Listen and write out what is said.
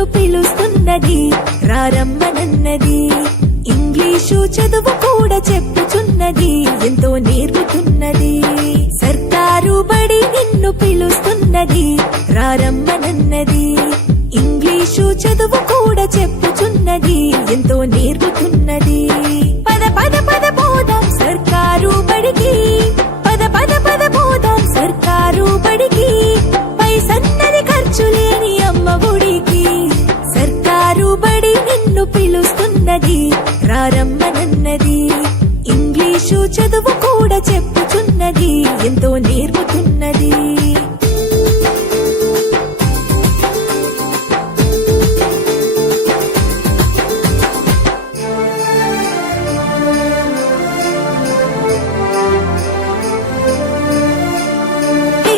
నిన్ను పిలుస్తున్నది, రారమ్మనన్నది. ఇంగ్లీషు చదువు కూడా చెప్పుచున్నది, ఎంతో నేర్పుతున్నది. సర్కారు బడి నిన్ను పిలుస్తున్నది, రారమ్మనన్నది. ఇంగ్లీషు చదువు కూడా చెప్పుచున్నది, ఎంతో నేర్పుతున్నది.